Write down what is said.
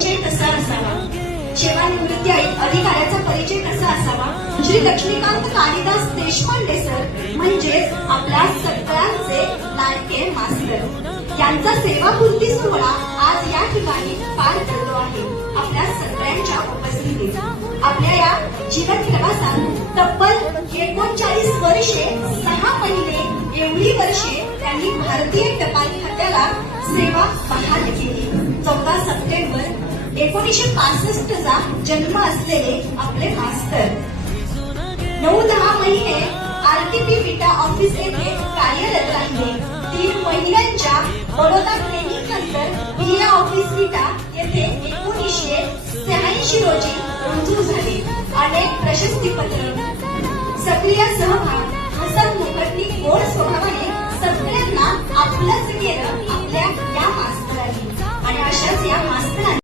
परिचय कसा असावा? सेवानिवृत्ती अधिकाऱ्याचा परिचय कसा असावा? श्री लक्ष्मीकांत कालिदास देशपांडे सर म्हणजेच आपल्या सगळ्यांचे लाडके मास्टर यांचा सेवापूर्ती सोहळा आज या ठिकाणी पार पडतो आहे. आपल्या सगळ्यांच्या उपस्थितीत. आपल्या या जीवन प्रवासात तब्बल एकोणचाळीस वर्षे सहा महिने एवढी वर्षे त्यांनी भारतीय टपाल खात्याला सेवा बहाल एकोणीसशे पासष्ट चा जन्म असलेले आपले मास्तर. नऊ दहा महिने आरटीपी विटा ऑफिस येथे कार्यरत राहिले तीन महिन्यांच्या बडोदा ट्रेनिंग नंतर विटा ऑफिस विटा येथे एकोणीसशे शहाऐंशी रोजी मंजूर झाले. अनेक प्रशस्तीपत्र. सक्रिय सहभाग